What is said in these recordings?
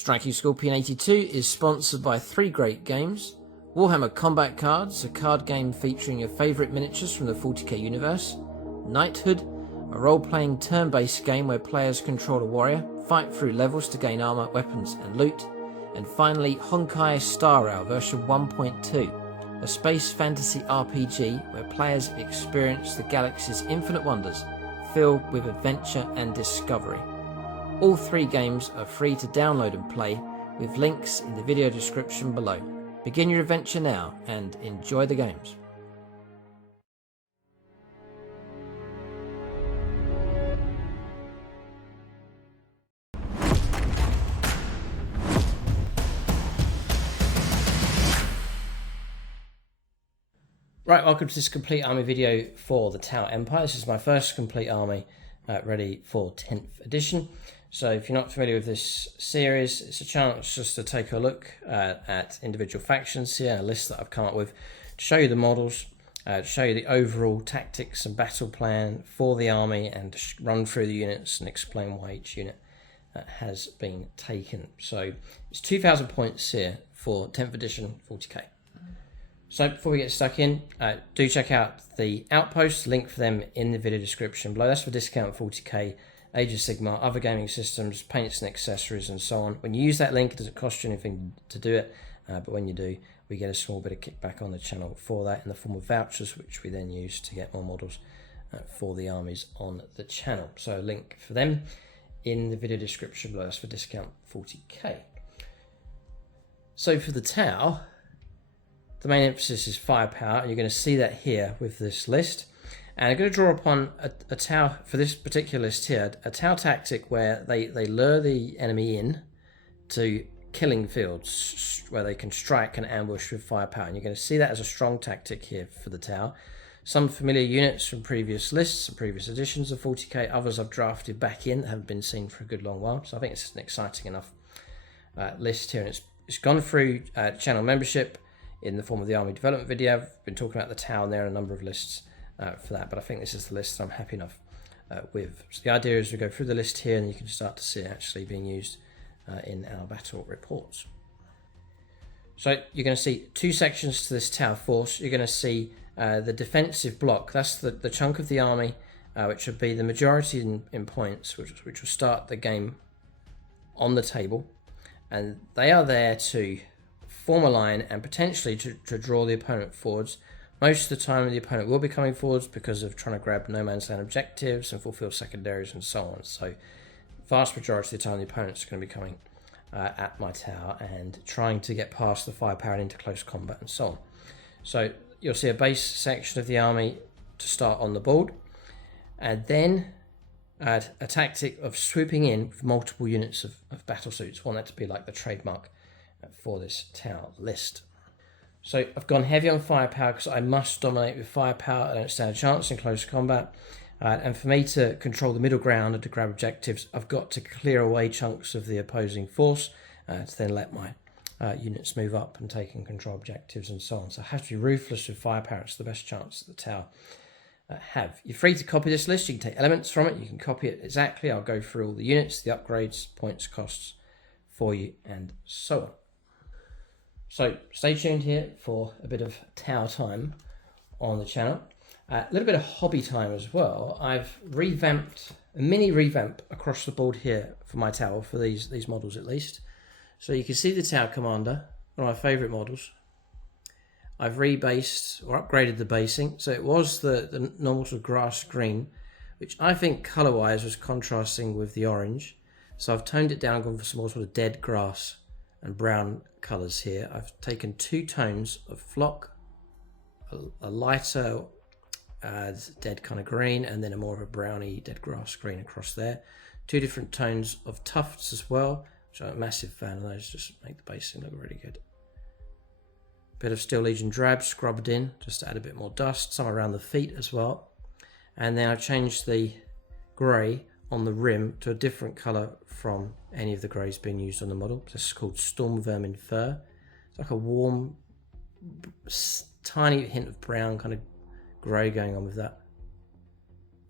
Striking Scorpion 82 is sponsored by three great games: Warhammer Combat Cards, a card game featuring your favourite miniatures from the 40k universe; Knighthood, a role-playing turn-based game where players control a warrior, fight through levels to gain armour, weapons and loot; and finally HONKAI Star Rail version 1.2, a space fantasy RPG where players experience the galaxy's infinite wonders, filled with adventure and discovery. All three games are free to download and play, with links in the video description below. Begin your adventure now and enjoy the games. Right, welcome to this complete army video for the Tau Empire. This is my first complete army ready for 10th edition. So if you're not familiar with this series, it's a chance just to take a look at individual factions here, a list that I've come up with, to show you the models, to show you the overall tactics and battle plan for the army, and to run through the units and explain why each unit has been taken. So it's 2,000 points here for 10th edition 40k. So before we get stuck in, do check out the Outpost, link for them in the video description below. That's for discount 40k, Age of Sigmar, other gaming systems, paints and accessories and so on. When you use that link, it doesn't cost you anything to do it, but when you do, we get a small bit of kickback on the channel for that in the form of vouchers, which we then use to get more models for the armies on the channel. So a link for them in the video description below. That's for discount 40k. So for the Tau, the main emphasis is firepower, and you're going to see that here with this list. And I'm going to draw upon a Tau, for this particular list here, a Tau tactic where they lure the enemy in to killing fields, where they can strike and ambush with firepower. And you're going to see that as a strong tactic here for the Tau. Some familiar units from previous lists and previous editions of 40k, others I've drafted back in that haven't been seen for a good long while. So I think it's an exciting enough list here. And it's gone through channel membership in the form of the army development video. I've been talking about the Tau, and there are a number of lists for that, but I think this is the list that I'm happy enough with. So the idea is we go through the list here, and you can start to see it actually being used in our battle reports. So you're going to see two sections to this Tau force. You're going to see the defensive block. That's the chunk of the army which would be the majority in points, which will start the game on the table, and they are there to form a line and potentially to draw the opponent forwards. Most of the time the opponent will be coming forwards because of trying to grab no man's land objectives and fulfill secondaries and so on. So vast majority of the time the opponent's going to be coming at my Tau and trying to get past the firepower and into close combat and so on. So you'll see a base section of the army to start on the board, and then add a tactic of swooping in with multiple units of battle suits. I want that to be like the trademark for this Tau list. So I've gone heavy on firepower because I must dominate with firepower. I don't stand a chance in close combat. And for me to control the middle ground and to grab objectives, I've got to clear away chunks of the opposing force to then let my units move up and take and control objectives and so on. So I have to be ruthless with firepower. It's the best chance that the Tau have. You're free to copy this list. You can take elements from it. You can copy it exactly. I'll go through all the units, the upgrades, points, costs for you, and so on. So stay tuned here for a bit of Tau time on the channel. A little bit of hobby time as well. I've revamped, a mini revamp across the board here for my Tau, for these models at least. So you can see the Tau Commander, one of my favourite models. I've rebased or upgraded the basing. So it was the normal sort of grass green, which I think colour-wise was contrasting with the orange. So I've toned it down, gone for some more sort of dead grass and brown colours here. I've taken two tones of flock, a lighter dead kind of green, and then a more of a browny dead grass green across there. Two different tones of tufts as well, which I'm a massive fan of those, just make the basing look really good. Bit of Steel Legion drab scrubbed in, just to add a bit more dust, some around the feet as well. And then I've changed the grey on the rim to a different colour from any of the greys being used on the model. This is called Storm Vermin Fur. It's like a warm, tiny hint of brown kind of grey going on with that.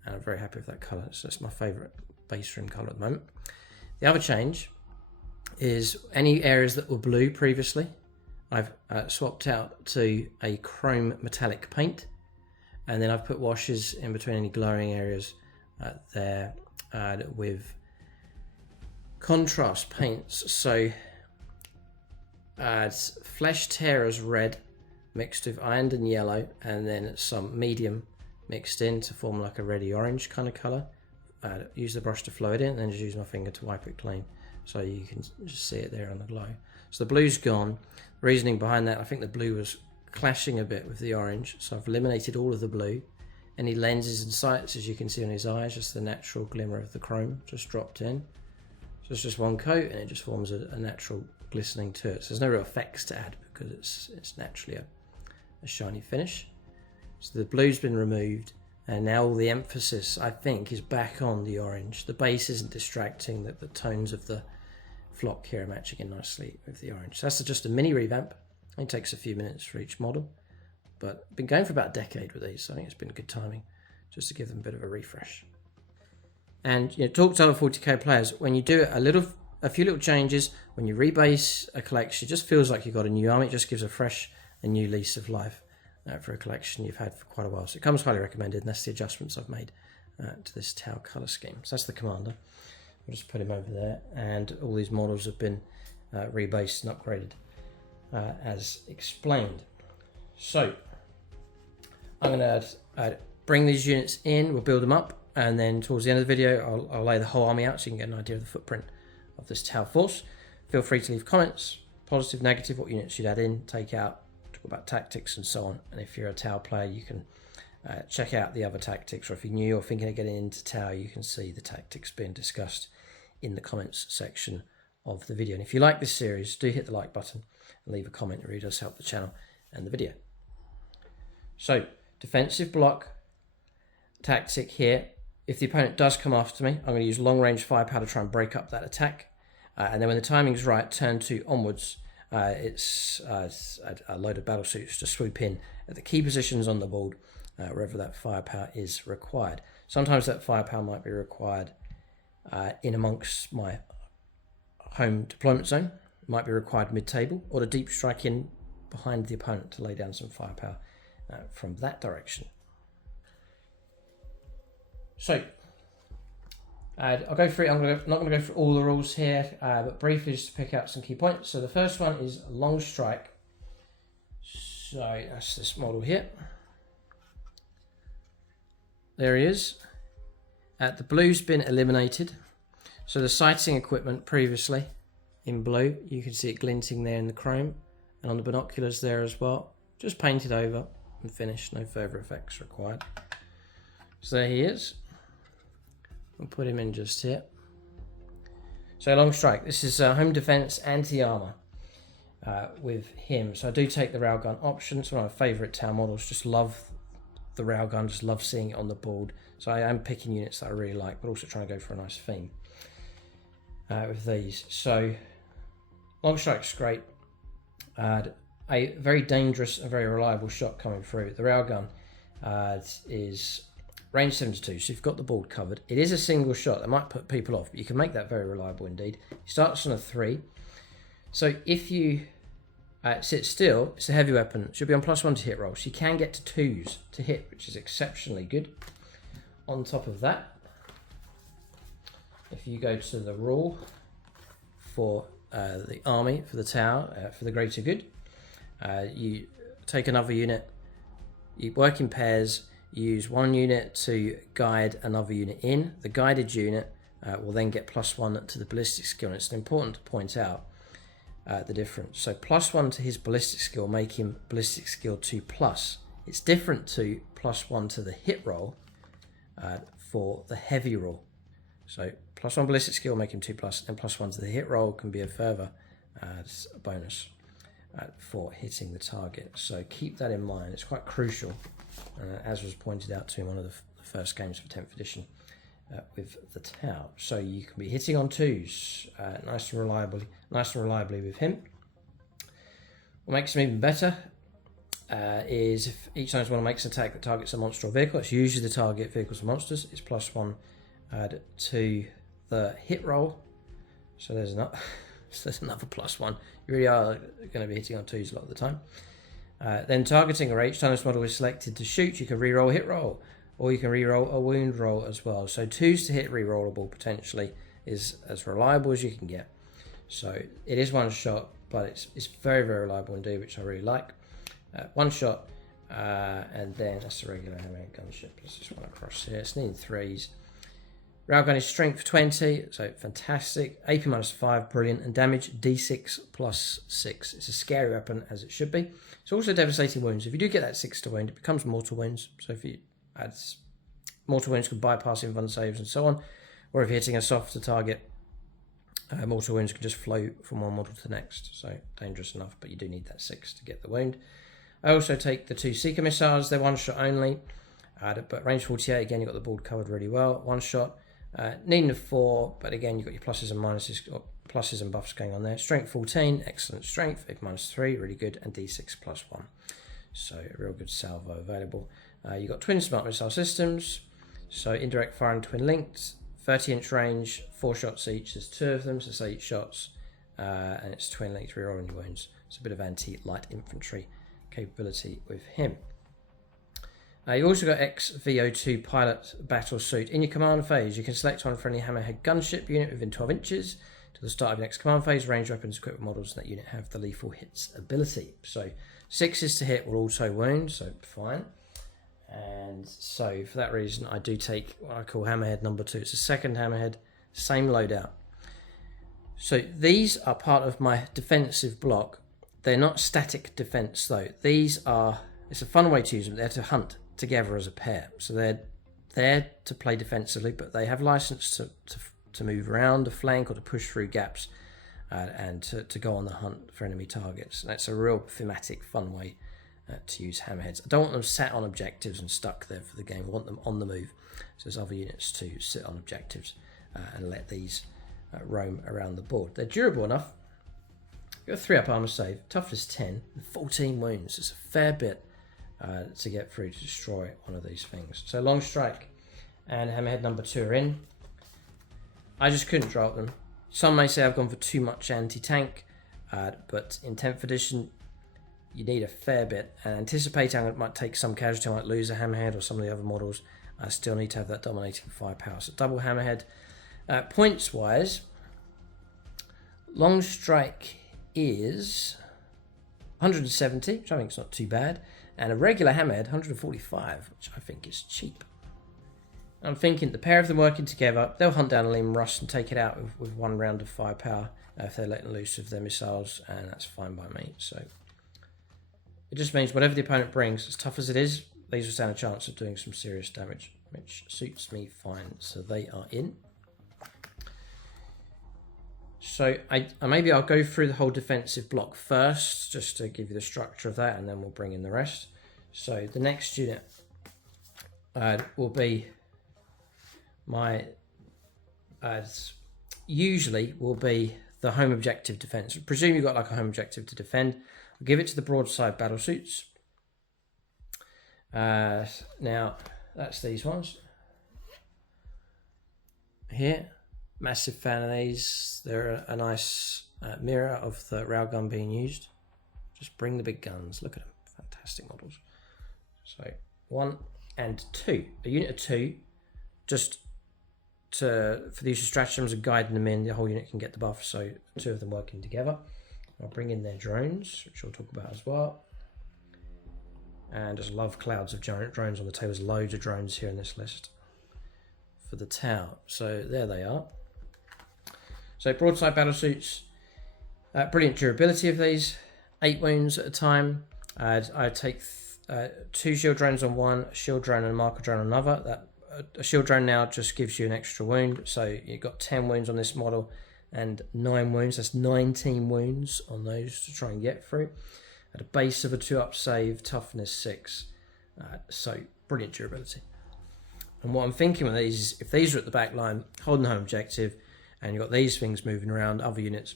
And I'm very happy with that colour. So it's my favourite base rim colour at the moment. The other change is any areas that were blue previously, I've swapped out to a chrome metallic paint, and then I've put washes in between any glowing areas there with contrast paints. So Flesh Tearers red mixed with ironed and yellow, and then some medium mixed in to form like a reddy orange kind of colour. Use the brush to flow it in, and then just use my finger to wipe it clean, so you can just see it there on the glow. So the blue's gone. Reasoning behind that, I think the blue was clashing a bit with the orange, so I've eliminated all of the blue. Any lenses and sights, as you can see on his eyes, just the natural glimmer of the chrome just dropped in. So it's just one coat, and it just forms a natural glistening to it. So there's no real effects to add because it's naturally a shiny finish. So the blue's been removed, and now all the emphasis, I think, is back on the orange. The base isn't distracting, the tones of the flock here are matching in nicely with the orange. So that's just a mini revamp. It only takes a few minutes for each model, but I've been going for about a decade with these, so I think it's been good timing just to give them a bit of a refresh. And talk to other 40k players. When you do a few little changes, when you rebase a collection, it just feels like you've got a new army. It just gives a new lease of life for a collection you've had for quite a while. So it comes highly recommended, and that's the adjustments I've made to this Tau colour scheme. So that's the commander. I'll just put him over there, and all these models have been rebased and upgraded as explained. So I'm going to bring these units in, we'll build them up, and then towards the end of the video I'll lay the whole army out so you can get an idea of the footprint of this Tau force. Feel free to leave comments, positive, negative, what units you'd add in, take out, talk about tactics and so on. And if you're a Tau player, you can check out the other tactics, or if you're new or thinking of getting into Tau, you can see the tactics being discussed in the comments section of the video. And if you like this series, do hit the like button and leave a comment. It really does help the channel and the video. So defensive block tactic here. If the opponent does come after me, I'm going to use long range firepower to try and break up that attack, and then when the timing's right, turn to onwards. It's a load of battle suits to swoop in at the key positions on the board, wherever that firepower is required. Sometimes that firepower might be required in amongst my home deployment zone. It might be required mid-table, or to deep strike in behind the opponent to lay down some firepower from that direction. So I'll go through it. I'm not going to go through all the rules here, but briefly just to pick out some key points. So the first one is long strike. So that's this model here. There he is. The blue's been eliminated. So the sighting equipment previously in blue, you can see it glinting there in the chrome, and on the binoculars there as well. Just painted over and finished, no further effects required. So there he is. We'll put him in just here. So long strike. This is home defense anti-armor with him. So I do take the railgun option. It's one of my favorite Tau models. Just love the railgun. Just love seeing it on the board. So I am picking units that I really like, but also trying to go for a nice theme with these. So long strike's great. A very dangerous and very reliable shot coming through. The railgun is range 72, so you've got the board covered. It is a single shot that might put people off, but you can make that very reliable indeed. It starts on a 3. So if you sit still, it's a heavy weapon. It should be on +1 to hit roll. So you can get to 2s to hit, which is exceptionally good. On top of that, if you go to the rule for the army, for the Tau, for the greater good, you take another unit, you work in pairs, use one unit to guide another unit in. The guided unit will then get +1 to the ballistic skill, and it's important to point out the difference. So +1 to his ballistic skill, make him ballistic skill 2+. It's different to +1 to the hit roll for the heavy roll. So +1 ballistic skill, make him 2+, and +1 to the hit roll can be a further bonus for hitting the target. So keep that in mind. It's quite crucial. As was pointed out to me in one of the first games for 10th edition with the Tau. So you can be hitting on 2s nice and reliably with him. What makes him even better is if each time someone makes an attack that targets a monster or vehicle, it's usually the target vehicles or monsters, it's +1 to the hit roll. So there's So there's another +1. You really are going to be hitting on 2s a lot of the time. Then targeting, or each time this model is selected to shoot, you can re-roll a hit roll, or you can re-roll a wound roll as well. So 2s to hit re-rollable potentially is as reliable as you can get. So it is one shot, but it's very, very reliable indeed, which I really like. One shot, and then that's a regular hammerhead gunship. Let's just one across here. It's needing 3s. Railgun is strength 20, so fantastic. AP -5, brilliant, and damage D6 +6. It's a scary weapon, as it should be. It's also devastating wounds. If you do get that 6 to wound, it becomes mortal wounds. So if you add mortal wounds, can bypass invuln saves and so on. Or if you're hitting a softer target, mortal wounds can just flow from one model to the next. So dangerous enough, but you do need that 6 to get the wound. I also take the 2 Seeker missiles. They're one shot only, but range 48. Again, you've got the board covered really well. One shot. Needing a 4, but again, you've got your pluses and minuses, or pluses and buffs going on there. Strength 14, excellent strength. AP -3, really good, and D6 +1. So a real good salvo available. You've got twin smart missile systems, so indirect firing twin linked, 30-inch range, 4 shots each. There's 2 of them, so it's 8 shots, and it's twin linked, rerolling your wounds. It's a bit of anti-light infantry capability with him. You also got XVO2 pilot battle suit. In your command phase, you can select one friendly hammerhead gunship unit within 12 inches. To the start of your next command phase, range weapons equipped with models in that unit have the lethal hits ability. So 6s to hit will auto wound, so fine. And so for that reason, I do take what I call hammerhead number 2. It's a second hammerhead, same loadout. So these are part of my defensive block. They're not static defense though. These are, it's a fun way to use them. They're to hunt together as a pair. So they're there to play defensively, but they have license to move around the flank or to push through gaps and to go on the hunt for enemy targets. And that's a real thematic, fun way to use hammerheads. I don't want them sat on objectives and stuck there for the game. I want them on the move. So there's other units to sit on objectives and let these roam around the board. They're durable enough. You've got 3 up armor save, toughness 10, and 14 wounds. It's a fair bit to get through to destroy one of these things. So long strike and hammerhead number 2 are in. I just couldn't drop them. Some may say I've gone for too much anti-tank, but in 10th edition you need a fair bit, and anticipating it might take some casualty, I might lose a hammerhead or some of the other models, I still need to have that dominating firepower. So double hammerhead. Points wise, long strike is 170, which I think is not too bad, and a regular hammerhead 145, which I think is cheap. I'm thinking the pair of them working together, they'll hunt down a Leman Russ and take it out with 1 round of firepower if they're letting loose of their missiles, and that's fine by me. So it just means whatever the opponent brings, as tough as it is, these will stand a chance of doing some serious damage, which suits me fine. So they are in. So maybe I'll go through the whole defensive block first, just to give you the structure of that, and then we'll bring in the rest. So the next unit will be my, usually will be the home objective defense. Presume you've got like a home objective to defend. I'll give it to the broadside battle suits. Now that's these ones here. Massive fan of these. They're a nice mirror of the railgun being used. Just bring the big guns. Look at them. Fantastic models. So 1 and 2. A unit of 2, just for the use of stratagems and guiding them in. The whole unit can get the buff. So 2 of them working together. I'll bring in their drones, which we'll talk about as well. And just love clouds of giant drones on the table. There's loads of drones here in this list for the tower. So there they are. So broadside battle suits, brilliant durability of these, 8 wounds at a time. I take 2 shield drones on one, a shield drone and a marker drone on another. A shield drone now just gives you an extra wound. So you've got 10 wounds on this model and 9 wounds. That's 19 wounds on those to try and get through. At a base of a 2-up save, toughness 6. So brilliant durability. And what I'm thinking with these is if these are at the back line, holding the home objective, and you've got these things moving around, other units,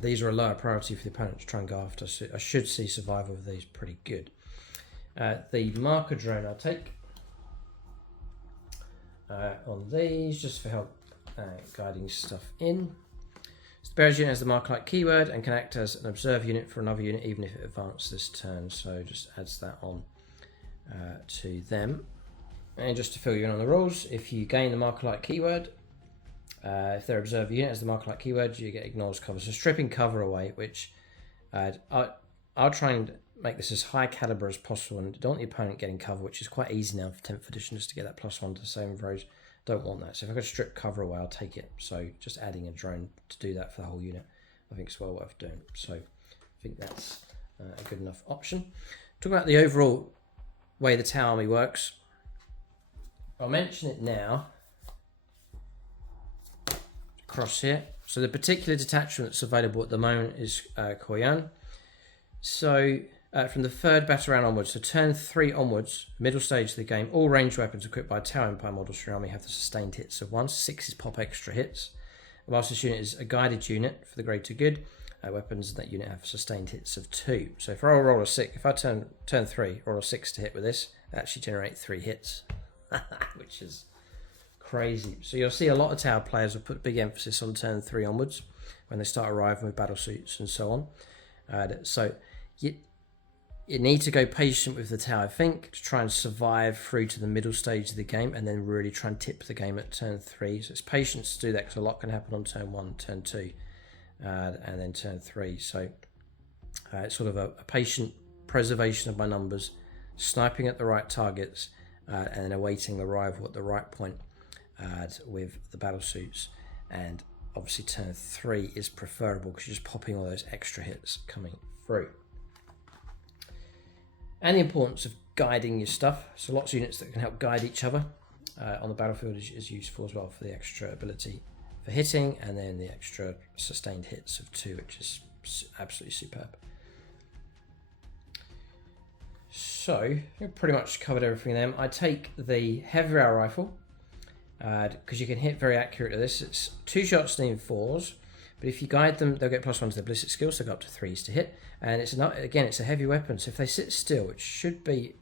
these are a lower priority for the opponent to try and go after. So I should see survival of these pretty good. The marker drone I'll take on these, just for help guiding stuff in. The bearer's unit has the marker like keyword and can act as an observe unit for another unit even if it advances this turn. So just adds that on to them. And just to fill you in on the rules, if you gain the marker like keyword, if their observer unit has the marker like keyword, you get ignores cover. So stripping cover away, which I'll try and make this as high caliber as possible and don't want the opponent getting cover, which is quite easy now for 10th edition just to get that +1 to saving throws. Don't want that. So if I could strip cover away, I'll take it. So just adding a drone to do that for the whole unit, I think it's well worth doing. So I think that's a good enough option. Talk about the overall way the Tau army works. I'll mention it now. Across here. So the particular detachment that's available at the moment is Koyan. So from the 3rd battle round onwards, so turn 3 onwards, middle stage of the game, all ranged weapons equipped by Tau Empire models for your army have the sustained hits of 1. 6 is pop extra hits. Whilst this unit is a guided unit for the greater good, weapons in that unit have sustained hits of 2. So if I roll a 6, if I turn 3, roll a 6 to hit with this, I actually generate 3 hits, which is crazy. So you'll see a lot of Tau players will put big emphasis on turn 3 onwards when they start arriving with battle suits and so on. So you need to go patient with the Tau, I think, to try and survive through to the middle stage of the game and then really try and tip the game at turn 3. So it's patience to do that because a lot can happen on turn 1, turn 2, and then turn 3. So it's sort of a patient preservation of my numbers, sniping at the right targets, and then awaiting arrival at the right point with the battle suits. And obviously turn 3 is preferable because you're just popping all those extra hits coming through. And the importance of guiding your stuff. So lots of units that can help guide each other on the battlefield is useful as well for the extra ability for hitting and then the extra sustained hits of 2, which is absolutely superb. So I've pretty much covered everything there. I take the heavy arrow rifle because you can hit very accurately. This it's 2 shots needing 4s, but if you guide them, they'll get +1 to their ballistic skills, so go up to 3s to hit. And it's not, again, it's a heavy weapon, so if they sit still, which should be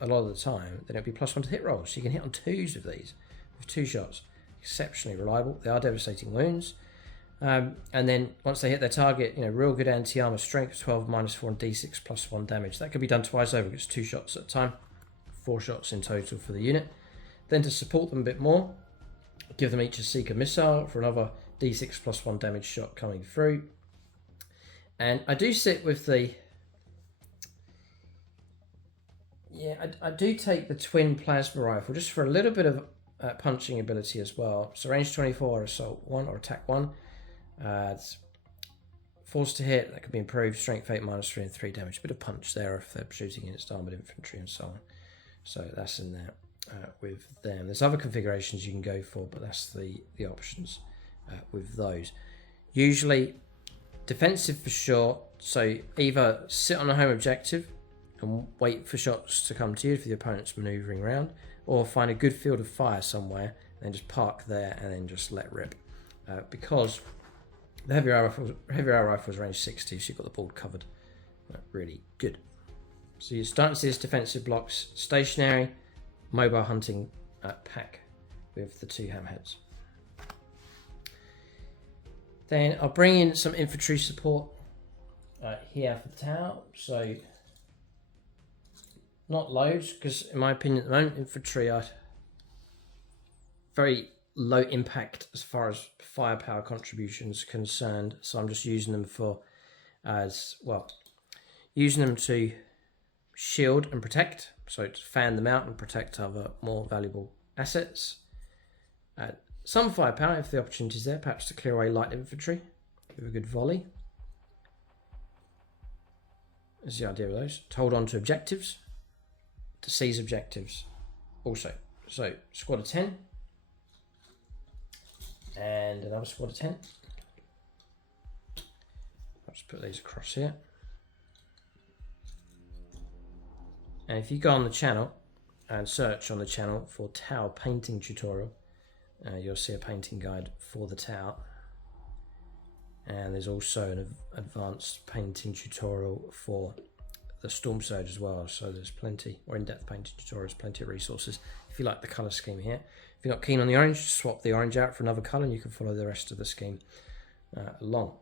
a lot of the time, then it'll be +1 to hit rolls. So you can hit on 2s of these with 2 shots. Exceptionally reliable. They are devastating wounds. And then once they hit their target, real good anti-armor strength, 12 -4 and d6 +1 damage. That can be done twice over. It's 2 shots at a time, 4 shots in total for the unit. Then to support them a bit more, give them each a Seeker missile for another d6 +1 damage shot coming through. And I do sit with the... I do take the twin plasma rifle just for a little bit of punching ability as well. So range 24, assault 1 or attack 1. It's force to hit, that can be improved. Strength 8 -3 and 3 damage. A bit of punch there if they're shooting against armoured infantry and so on. So that's in there with them. There's other configurations you can go for, but that's the options with those. Usually defensive for sure, so either sit on a home objective and wait for shots to come to you if the opponent's manoeuvring around, or find a good field of fire somewhere and then just park there and then just let rip. Because the heavy arrow rifle is range 60, so you've got the board covered. Really good. So you're starting to see this defensive blocks, stationary, mobile hunting pack with the 2 hamheads. Then I'll bring in some infantry support here for the Tau. So not loads, because in my opinion at the moment infantry are very low impact as far as firepower contributions are concerned. So I'm just using them using them to shield and protect. So to fan them out and protect other more valuable assets. Some firepower if the opportunity is there, perhaps to clear away light infantry with a good volley. Is the idea of those. To hold on to objectives, to seize objectives also. So squad of 10 and another squad of 10. I'll just put these across here. And if you go on the channel and search on the channel for Tau painting tutorial, you'll see a painting guide for the Tau. And there's also an advanced painting tutorial for the Storm Surge as well. So there's plenty, or in-depth painting tutorials, plenty of resources. If you like the colour scheme here. If you're not keen on the orange, swap the orange out for another colour and you can follow the rest of the scheme long.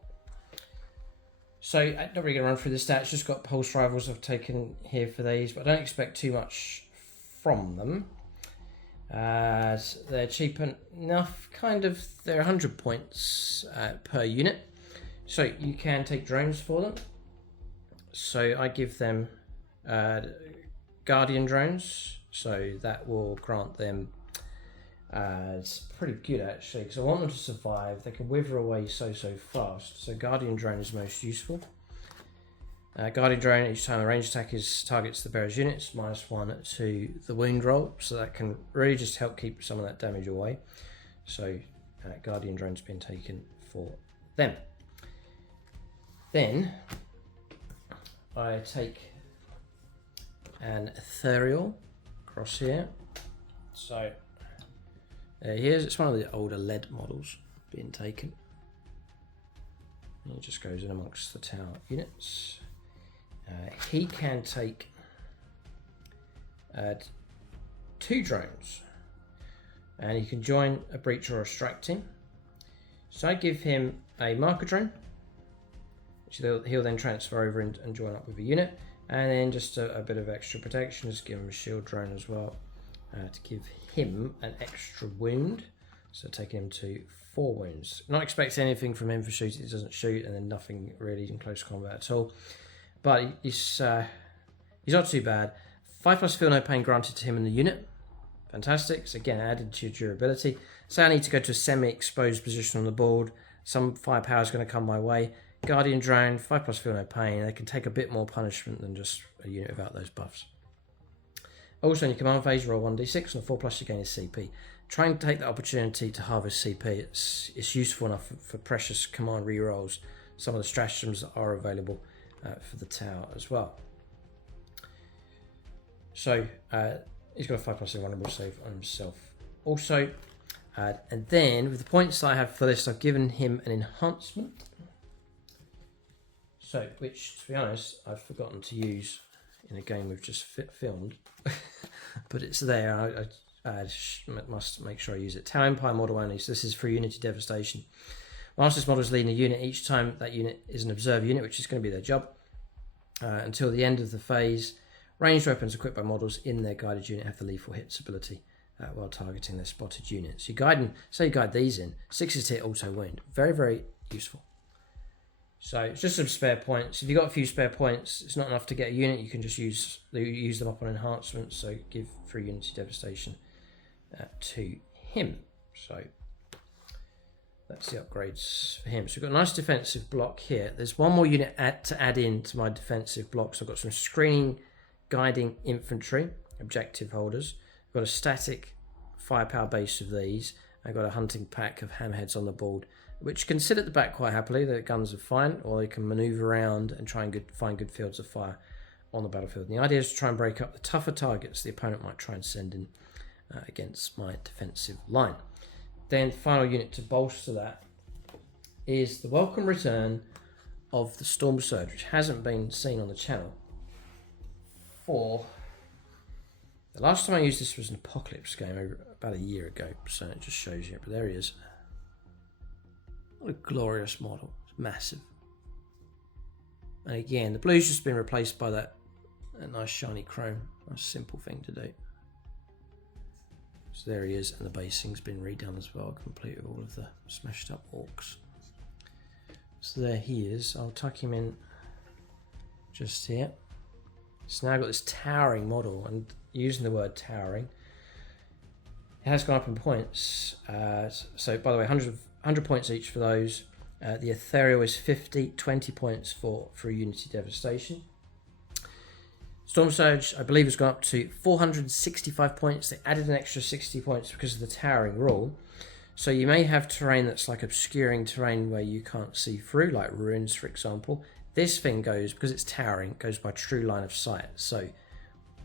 So I'm not really going to run through the stats, just got pulse rifles I've taken here for these, but I don't expect too much from them. They're cheap enough, kind of, they're 100 points per unit. So you can take drones for them. So I give them Guardian drones, so that will grant them, it's pretty good actually, because I want them to survive. They can wither away so fast, so Guardian drone is most useful. Guardian drone, each time a range attack targets the bearer's units, -1 to the wound roll, so that can really just help keep some of that damage away. So Guardian drone's been taken for them. Then I take an ethereal across here. So here's, it's one of the older lead models being taken. And it just goes in amongst the tower units. He can take 2 drones, and he can join a breach or a strike team. So I give him a marker drone, which he'll then transfer over and join up with a unit, and then just a bit of extra protection. Just give him a shield drone as well, to give him an extra wound, so taking him to 4 wounds. Not expecting anything from him for shooting, he doesn't shoot, and then nothing really in close combat at all. But he's not too bad. 5+ feel no pain granted to him in the unit. Fantastic. So again, added to your durability. Say I need to go to a semi-exposed position on the board. Some firepower is going to come my way. Guardian drone, 5+ feel no pain. They can take a bit more punishment than just a unit without those buffs. Also, in your command phase, roll 1d6, and a 4+ you gain is CP. Try and take the opportunity to harvest CP. It's useful enough for precious command rerolls. Some of the stratagems that are available for the tower as well. So he's got a 5+ invulnerable save on himself also. And then with the points that I have for this, I've given him an enhancement. So, which to be honest, I've forgotten to use in a game we've just filmed. But it's there. I must make sure I use it. Tower Empire model only. So this is for Unity Devastation. Whilst this model is leading a unit, each time that unit is an observe unit, which is going to be their job, until the end of the phase, ranged weapons equipped by models in their guided unit have the lethal hits ability while targeting their spotted units. You guide these in, 6 is hit, auto wound. Very useful. So it's just some spare points. If you've got a few spare points, it's not enough to get a unit, you can just use them up on enhancements. So give free Unity Devastation to him. So that's the upgrades for him. So we've got a nice defensive block here. There's one more unit to add in to my defensive block. So I've got some screening, guiding infantry, objective holders. I've got a static firepower base of these. I've got a hunting pack of hamheads on the board, which can sit at the back quite happily. The guns are fine, or they can manoeuvre around and try and find good fields of fire on the battlefield. And the idea is to try and break up the tougher targets the opponent might try and send in against my defensive line. Then final unit to bolster that is the welcome return of the Storm Surge, which hasn't been seen on the channel for... The last time I used this was an Apocalypse game about a year ago, so it just shows you. But there he is. What a glorious model. It's massive. And again, the blue's just been replaced by that nice shiny chrome. Nice simple thing to do. So there he is, and the basing's been redone as well, complete with all of the smashed up orcs. So there he is. I'll tuck him in just here. So now I've got this towering model, and using the word towering, it has gone up in points. So by the way, 100 points each for those. The Ethereal is 50, 20 points for Unity Devastation. Storm Surge, I believe, has gone up to 465 points. They added an extra 60 points because of the towering rule. So you may have terrain that's like obscuring terrain where you can't see through, like ruins, for example. This thing goes, because it's towering, goes by true line of sight. So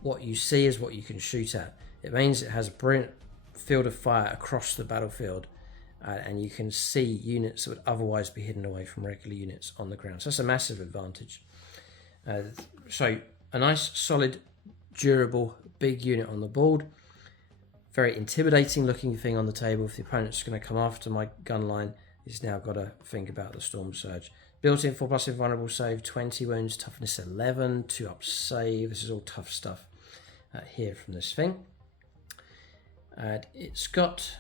what you see is what you can shoot at. It means it has a brilliant field of fire across the battlefield. And you can see units that would otherwise be hidden away from regular units on the ground. So that's a massive advantage. So a nice, solid, durable, big unit on the board. Very intimidating looking thing on the table. If the opponent's going to come after my gun line, he's now got to think about the Storm Surge. Built-in 4+ invulnerable save, 20 wounds, toughness 11, 2-up save. This is all tough stuff here from this thing. And it's got...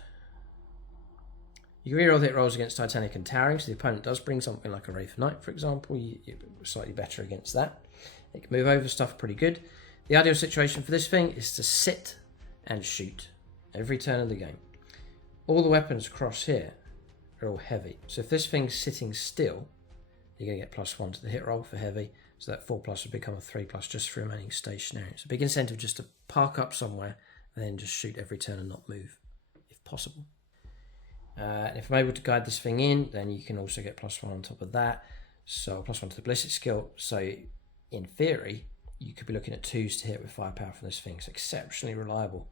You can reroll the hit rolls against Titanic and Towering, so the opponent does bring something like a Wraith Knight, for example. You're slightly better against that. It can move over stuff pretty good. The ideal situation for this thing is to sit and shoot every turn of the game. All the weapons across here are all heavy. So if this thing's sitting still, you're going to get +1 to the hit roll for heavy. So that 4+ would become a 3+ just for remaining stationary. It's a big incentive just to park up somewhere and then just shoot every turn and not move, if possible. And if I'm able to guide this thing in, then you can also get +1 on top of that. So +1 to the ballistic skill. So in theory, you could be looking at 2s to hit with firepower from this thing. It's exceptionally reliable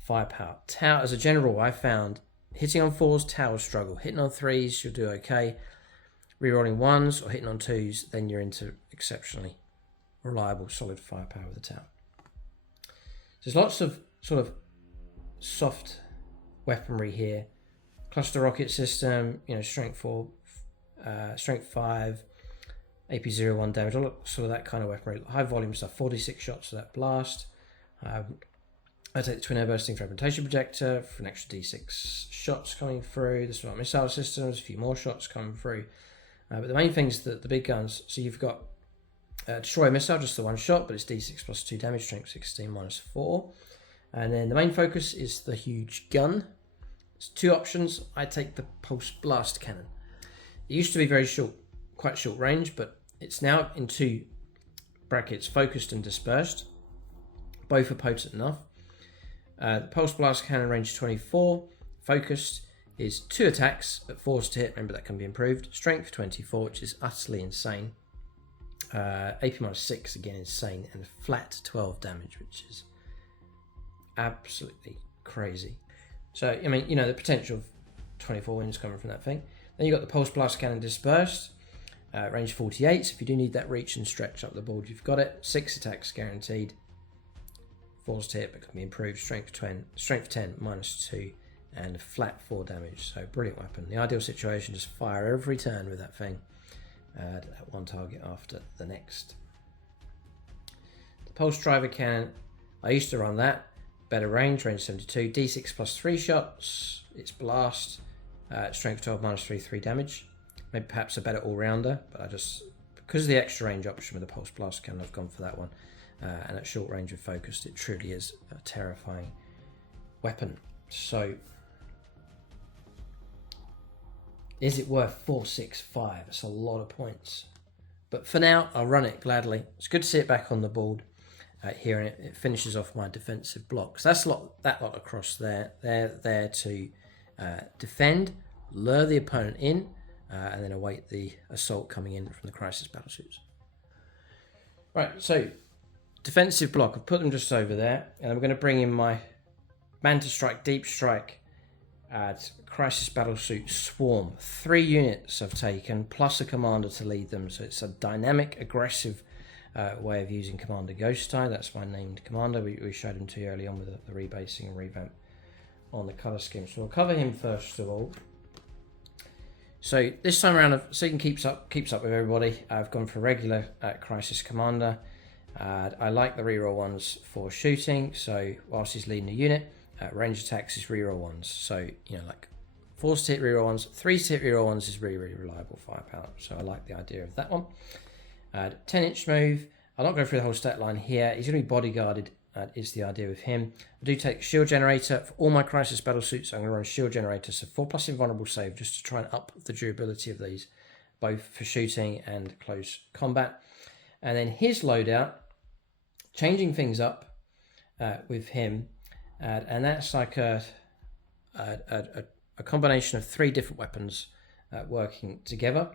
firepower. Tower, as a general, I found hitting on 4s, towers struggle. Hitting on 3s, you'll do okay. Rerolling 1s or hitting on 2s, then you're into exceptionally reliable, solid firepower with the tower. There's lots of sort of soft weaponry here. Cluster rocket system, strength 4, strength 5, AP01 damage, all sort of that kind of weaponry. High volume stuff, 46 shots for that blast. I take the twin air bursting fragmentation projector for an extra D6 shots coming through. The smart missile systems, a few more shots coming through. But the main thing is the big guns. So you've got destroy missile, just the one shot, but it's D6 plus 2 damage, strength 16 minus 4. And then the main focus is the huge gun. It's 2 options. I take the pulse blast cannon. It used to be very short, quite short range, but it's now in 2 brackets, focused and dispersed. Both are potent enough. The pulse blast cannon range 24. Focused is 2 attacks at 4s to hit. Remember, that can be improved. Strength 24, which is utterly insane. AP minus 6, again insane. And flat 12 damage, which is absolutely crazy. So, I mean, the potential of 24 wins coming from that thing. Then you've got the pulse blast cannon dispersed. Range 48, so if you do need that reach and stretch up the board, you've got it. 6 attacks guaranteed. 4s to hit, but can be improved. Strength 10, minus 2, and flat 4 damage. So, brilliant weapon. The ideal situation is fire every turn with that thing. At one target after the next. The pulse driver cannon, I used to run that. Better range 72, D6 plus 3 shots. It's blast. Strength 12, minus 3 damage. Maybe perhaps a better all-rounder, but because of the extra range option with the pulse blast cannon, I've gone for that one. And at short range with focused, it truly is a terrifying weapon. So, is it worth 465? That's a lot of points. But for now, I'll run it gladly. It's good to see it back on the board here, and it finishes off my defensive blocks. That's that lot across there. They're there to defend, lure the opponent in, and then await the assault coming in from the crisis battlesuits. Right, so defensive block. I've put them just over there, and I'm going to bring in my Manta Strike, Deep Strike, Crisis Battlesuit Swarm. 3 units I've taken, plus a commander to lead them, so it's a dynamic, aggressive way of using Commander Ghostai. That's my named commander. We showed him to you early on with the rebasing and revamp on the colour scheme. So we'll cover him first of all. So this time around, so he can keeps up with everybody. I've gone for regular Crisis Commander. I like the reroll ones for shooting. So whilst he's leading a unit, range attacks is reroll ones. So like 4s to hit reroll ones, 3s to hit reroll ones is really, really reliable firepower. So I like the idea of that one. 10-inch move. I'll not go through the whole stat line here. He's going to be bodyguarded. Is the idea with him. I do take shield generator for all my crisis battle suits. I'm going to run shield generator, so 4+ invulnerable save, just to try and up the durability of these, both for shooting and close combat. And then his loadout, changing things up with him, and that's like a combination of 3 different weapons working together.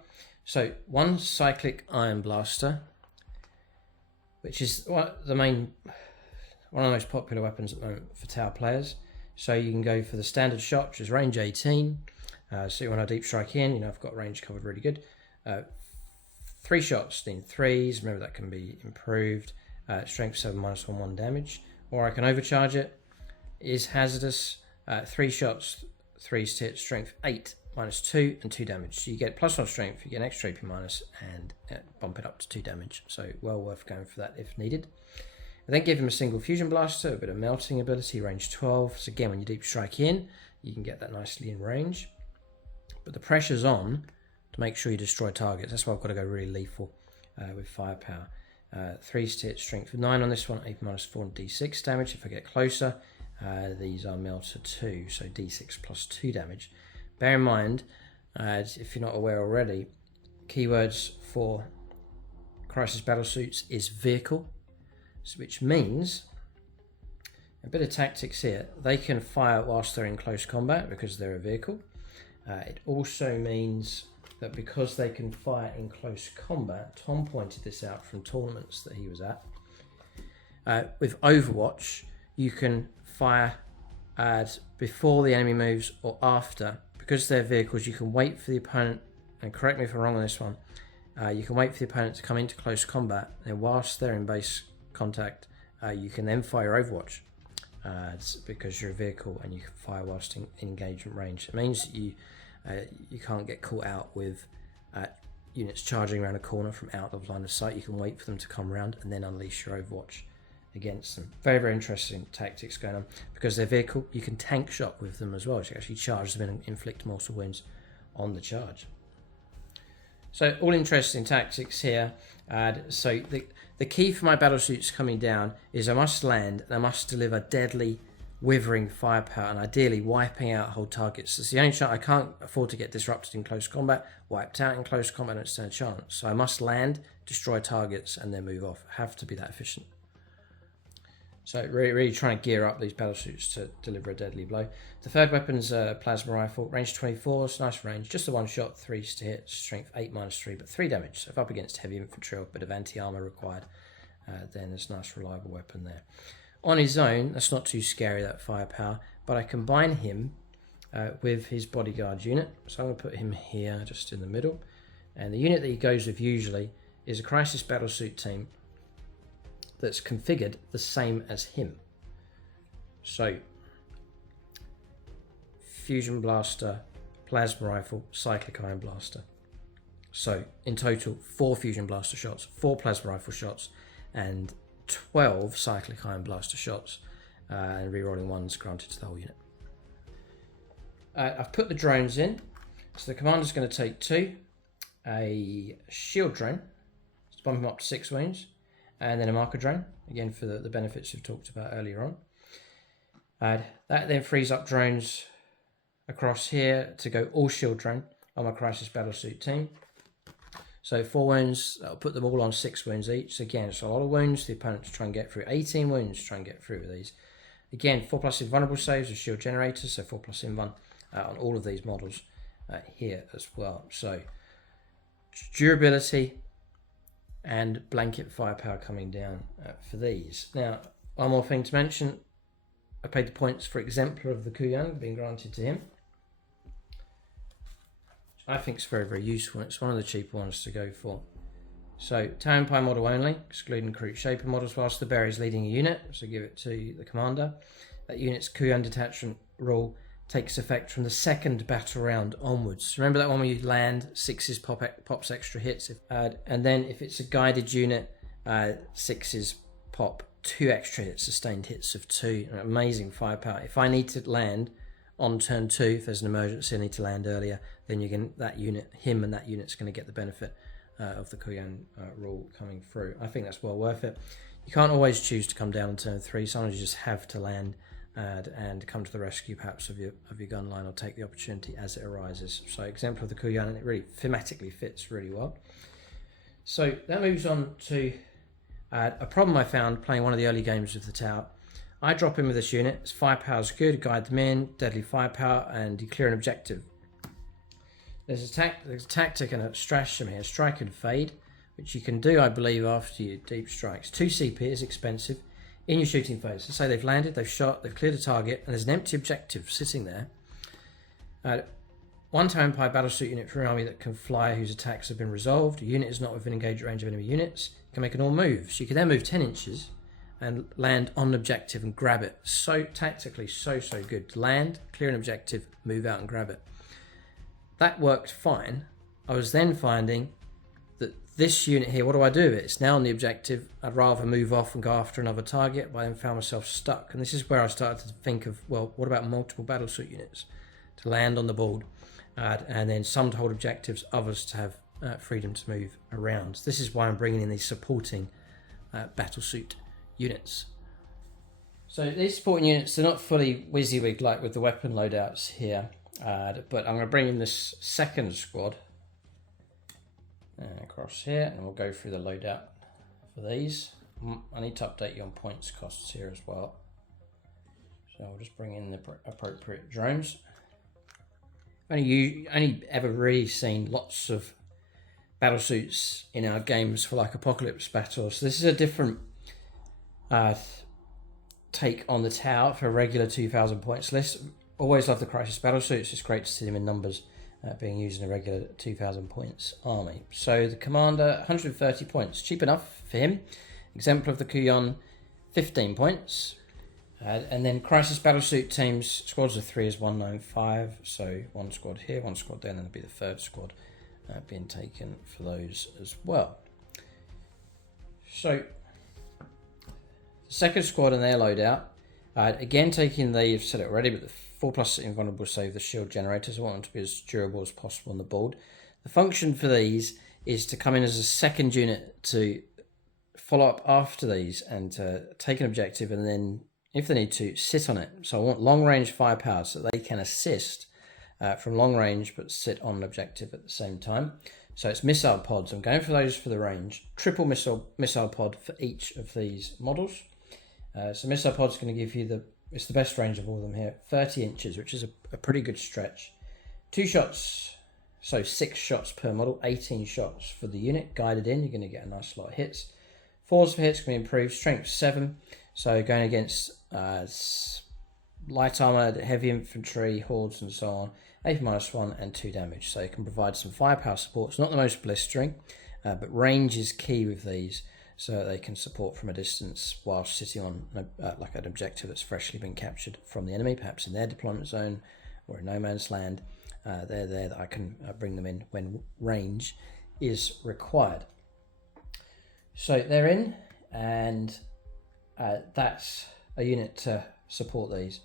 So 1 cyclic iron blaster, which is one of the most popular weapons at the moment for tower players. So you can go for the standard shot, which is range 18. So when I deep strike in, I've got range covered really good. 3 shots in 3s. Remember, that can be improved. Strength 7 minus 1 damage. Or I can overcharge it. Is hazardous. 3 shots, 3s to hit. Strength 8 -2 and 2 damage. So you get +1 strength, you get an extra AP minus, and bump it up to 2 damage. So well worth going for that if needed. I then give him a single fusion blaster, a bit of melting ability, range 12. So again, when you deep strike in, you can get that nicely in range. But the pressure's on to make sure you destroy targets. That's why I've got to go really lethal with firepower. 3 hit, strength of 9 on this one, AP minus 4 and D6 damage. If I get closer, these are melter 2, so D6 plus 2 damage. Bear in mind, if you're not aware already, keywords for Crisis Battlesuits is vehicle, which means, a bit of tactics here, they can fire whilst they're in close combat because they're a vehicle. It also means that because they can fire in close combat, Tom pointed this out from tournaments that he was at, with Overwatch, you can fire before the enemy moves or after. Because they're vehicles, you can wait for the opponent, and correct me if I'm wrong on this one, you can wait for the opponent to come into close combat, and whilst they're in base contact, you can then fire Overwatch, because you're a vehicle and you can fire whilst in engagement range. It means that you can't get caught out with units charging around a corner from out of line of sight. You can wait for them to come around and then unleash your Overwatch against them. Very, very interesting tactics going on. Because they're vehicle, you can tank shot with them as well. So you actually charge them and inflict mortal wounds on the charge. So all interesting tactics here. So the key for my battlesuits coming down is I must land and I must deliver deadly, withering firepower, and ideally wiping out whole targets. It's the only chance. I can't afford to get disrupted in close combat, wiped out in close combat, I don't stand a chance. So I must land, destroy targets, and then move off. I have to be that efficient. So really trying to gear up these battlesuits to deliver a deadly blow. The third weapon's a plasma rifle, range 24, it's nice range, just a one shot, 3 to hit, strength 8 minus 3, but 3 damage. So if up against heavy infantry or a bit of anti-armor required, then there's a nice reliable weapon there. On his own, that's not too scary, that firepower, but I combine him with his bodyguard unit. So I'm going to put him here, just in the middle. And the unit that he goes with usually is a Crisis Battlesuit team that's configured the same as him. So, fusion blaster, plasma rifle, cyclic ion blaster. So, in total, 4 fusion blaster shots, 4 plasma rifle shots, and 12 cyclic ion blaster shots, and rerolling 1s granted to the whole unit. I've put the drones in, so the commander's going to take 2, a shield drone, to bump him up to 6 wounds, and then a marker drone, again for the benefits we've talked about earlier on. That then frees up drones across here to go all shield drone on my Crisis Battlesuit team. So 4 wounds, I'll put them all on 6 wounds each. So again, it's a lot of wounds the opponent to try and get through. 18 wounds to try and get through with these. Again, 4+ invulnerable saves with shield generators, so 4+ invuln on all of these models here as well. So durability and blanket firepower coming down for these. Now, one more thing to mention. I paid the points for exemplar of the Kuyang being granted to him. I think it's very, very useful. It's one of the cheaper ones to go for. So, Town Empire model only, excluding Karut Shaper models, whilst the bear is leading a unit, so give it to the commander. That unit's Kuyang detachment rule takes effect from the 2nd battle round onwards. Remember that one where you land, 6s pops extra hits, and then if it's a guided unit, 6s pop 2 extra hits, sustained hits of 2. Amazing firepower. If I need to land on turn 2, if there's an emergency, I need to land earlier, then you can him and that unit's going to get the benefit of the Kuyang rule coming through. I think that's well worth it. You can't always choose to come down on turn 3. Sometimes you just have to land and come to the rescue perhaps of your gun line, or take the opportunity as it arises. So exemplar of the Kuyang, and it really thematically fits really well. So that moves on to a problem I found playing one of the early games with the Tau. I drop in with this unit, its firepower's good, guide them in, deadly firepower, and you clear an objective. There's a tactic and a stratagem here, strike and fade, which you can do, I believe, after you deep strikes. 2 CP is expensive. In your shooting phase, let's say they've landed, they've shot, they've cleared a target, and there's an empty objective sitting there. 1 Town Empire battlesuit unit for an army that can fly, whose attacks have been resolved. A unit is not within engaged range of enemy units. You can make an all move, so you can then move 10 inches and land on an objective and grab it. So tactically, so good. Land, clear an objective, move out and grab it. that worked fine. I was then finding that this unit here, what do I do with it? It's now on the objective. I'd rather move off and go after another target, but I then found myself stuck. And this is where I started to think of, well, what about multiple battlesuit units to land on the board, and then some to hold objectives, others to have freedom to move around. This is why I'm bringing in these supporting battlesuit units. So these supporting units, they're not fully WYSIWYG like with the weapon loadouts here, but I'm going to bring in this second squad across here, and we'll go through the loadout for these. I need to update you on points costs here as well. So I'll just bring in the appropriate drones. Only ever really seen lots of battlesuits in our games for like Apocalypse Battle. So this is a different take on the tower for a regular 2,000 points list. Always love the Crisis battlesuits. It's great to see them in numbers being used in a regular 2,000 points army. So the commander, 130 points, cheap enough for him. Exemplar of the Kuyon, 15 points. And then Crisis battlesuit teams, squads of 3 is 195. So one squad here, one squad there, and then there'll be the third squad being taken for those as well. So the second squad and their loadout, again taking the, you've said it already, but the 4+ invulnerable save the shield generators. I want them to be as durable as possible on the board. The function for these is to come in as a second unit to follow up after these and to take an objective, and then if they need to, sit on it. So I want long range firepower so they can assist from long range but sit on an objective at the same time. So it's missile pods. I'm going for those for the range. Triple missile pod for each of these models. So missile pod's going to give you it's the best range of all of them here, 30 inches, which is a pretty good stretch. 2 shots, so 6 shots per model, 18 shots for the unit. Guided in, you're going to get a nice lot of hits. 4s for hits can be improved, strength 7. So going against light armor, heavy infantry, hordes and so on, AP -1 and 2 damage. So you can provide some firepower support. It's not the most blistering, but range is key with these, so they can support from a distance while sitting on like an objective that's freshly been captured from the enemy, perhaps in their deployment zone or in no man's land. They're there that I can bring them in when range is required. So they're in, and that's a unit to support these.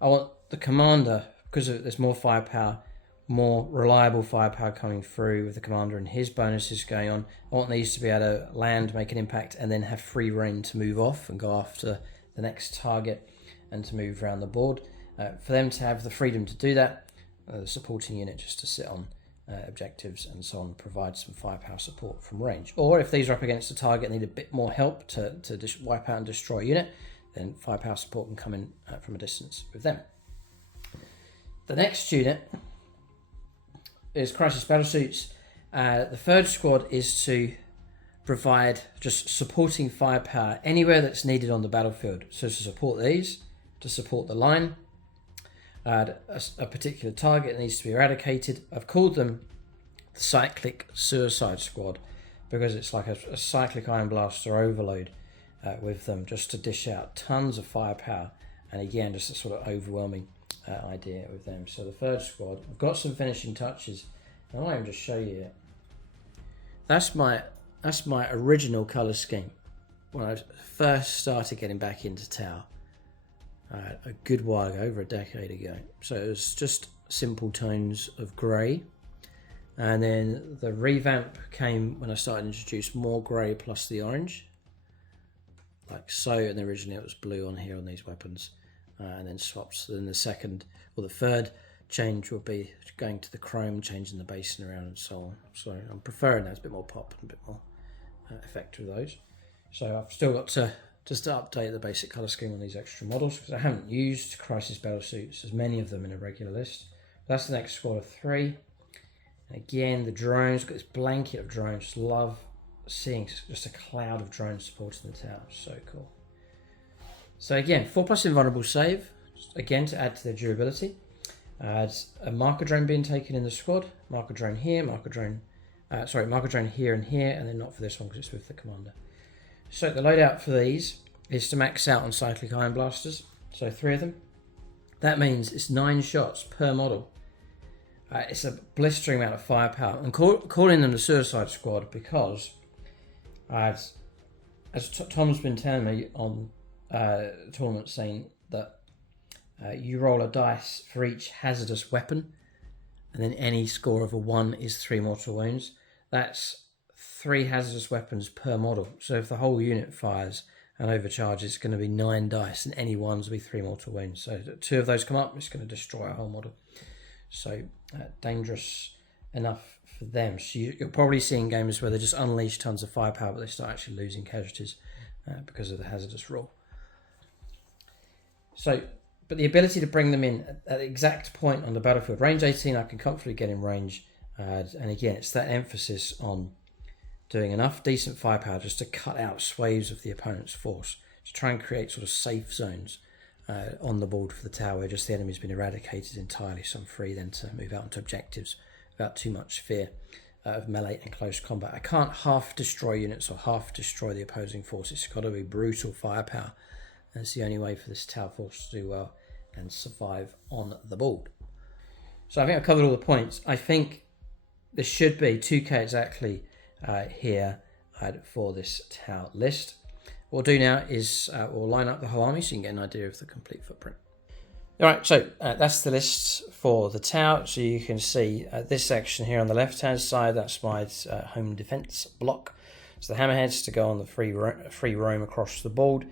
I want the commander, because there's more firepower, more reliable firepower coming through with the commander and his bonuses going on. I want these to be able to land, make an impact, and then have free reign to move off and go after the next target and to move around the board. For them to have the freedom to do that, the supporting unit just to sit on objectives and so on, provide some firepower support from range. Or if these are up against a target and need a bit more help to wipe out and destroy a unit, then firepower support can come in from a distance with them. The next unit is Crisis battlesuits. The third squad is to provide just supporting firepower anywhere that's needed on the battlefield. So to support these, to support the line, a particular target needs to be eradicated. I've called them the Cyclic Suicide Squad because it's like a cyclic iron blaster overload with them, just to dish out tons of firepower, and again just a sort of overwhelming idea with them. So the third squad, I've got some finishing touches. I might even just show you it. That's my original colour scheme when I first started getting back into Tau. A good while ago, over a decade ago. So it was just simple tones of grey, and then the revamp came when I started to introduce more grey plus the orange, like so. And originally it was blue on here on these weapons, and then swaps. Then the second or the third change will be going to the chrome, changing the basin around and so on. So I'm preferring that. It's a bit more pop and a bit more effect with those. So I've still got to just to update the basic colour scheme on these extra models, because I haven't used Crisis battlesuits, as many of them in a regular list. That's the next squad of 3. And again, the drones, got this blanket of drones. Just love seeing just a cloud of drones supporting the tower. So cool. So again, 4+ invulnerable save, again to add to their durability. A marker drone being taken in the squad. Marker drone here, marker drone here and here, and then not for this one because it's with the commander. So the loadout for these is to max out on cyclic iron blasters, so 3 of them. That means it's 9 shots per model. It's a blistering amount of firepower. And calling them the Suicide Squad because, as Tom's been telling me on the tournament scene, that you roll a dice for each hazardous weapon, and then any score of a 1 is 3 mortal wounds. That's 3 hazardous weapons per model. So if the whole unit fires and overcharges, it's going to be 9 dice, and any ones will be 3 mortal wounds. So 2 of those come up, it's going to destroy a whole model. So dangerous enough for them. So you're probably seeing games where they just unleash tons of firepower, but they start actually losing casualties because of the hazardous rule. So, but the ability to bring them in at the exact point on the battlefield, range 18, I can comfortably get in range. And again, it's that emphasis on doing enough decent firepower just to cut out swathes of the opponent's force, to try and create sort of safe zones on the board for the tower where just the enemy's been eradicated entirely, so I'm free then to move out onto objectives without too much fear of melee and close combat. I can't half destroy units or half destroy the opposing force. It's got to be brutal firepower. That's the only way for this tower force to do well and survive on the board. So I think I've covered all the points. I think there should be 2k exactly here for this tower list. What we'll do now is we'll line up the whole army so you can get an idea of the complete footprint. Alright, so that's the list for the tower. So you can see this section here on the left hand side, that's my home defense block. So the hammerheads to go on the free roam across the board,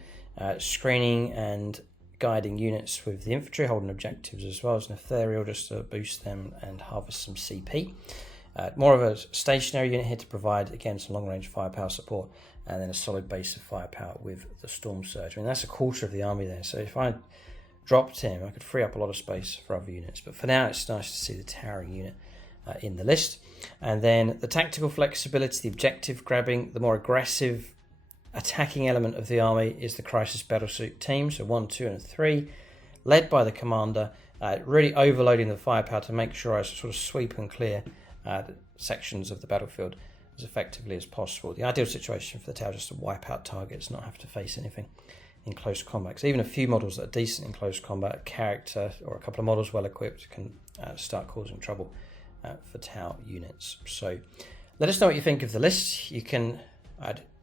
screening and guiding units with the infantry, holding objectives as well as an ethereal just to boost them and harvest some CP. More of a stationary unit here to provide, again, some long-range firepower support, and then a solid base of firepower with the Storm Surge. I mean, that's a quarter of the army there, so if I dropped him, I could free up a lot of space for other units. But for now, it's nice to see the towering unit in the list. And then the tactical flexibility, the objective grabbing, the more aggressive attacking element of the army is the Crisis Battlesuit team, so 1, 2, and 3, led by the commander, really overloading the firepower to make sure I sort of sweep and clear sections of the battlefield as effectively as possible. The ideal situation for the tower is just to wipe out targets, not have to face anything in close combat. So even a few models that are decent in close combat, a character or a couple of models well equipped can start causing trouble for tower units. So let us know what you think of the list. You can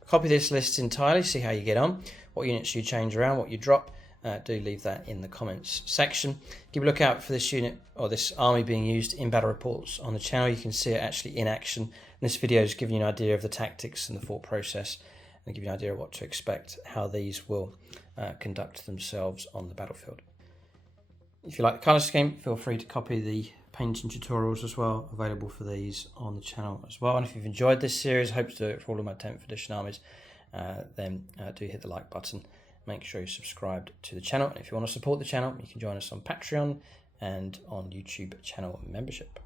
copy this list entirely, see how you get on, what units you change around, what you drop. Do leave that in the comments section. Keep a lookout for this unit or this army being used in battle reports on the channel. You can see it actually in action. And this video is giving you an idea of the tactics and the thought process, and give you an idea of what to expect, how these will conduct themselves on the battlefield. If you like the colour scheme, feel free to copy the painting tutorials as well, available for these on the channel as well. And if you've enjoyed this series, I hope to do it for all of my 10th edition armies, then do hit the like button. Make sure you're subscribed to the channel. And if you want to support the channel, you can join us on Patreon and on YouTube channel membership.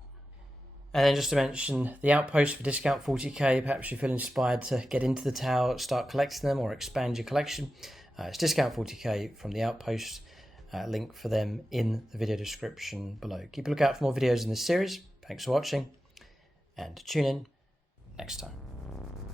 And then just to mention the Outpost for discount 40k, perhaps you feel inspired to get into the tower, start collecting them or expand your collection. It's discount 40k from the Outpost. Link for them in the video description below. Keep a lookout for more videos in this series. Thanks for watching and tune in next time.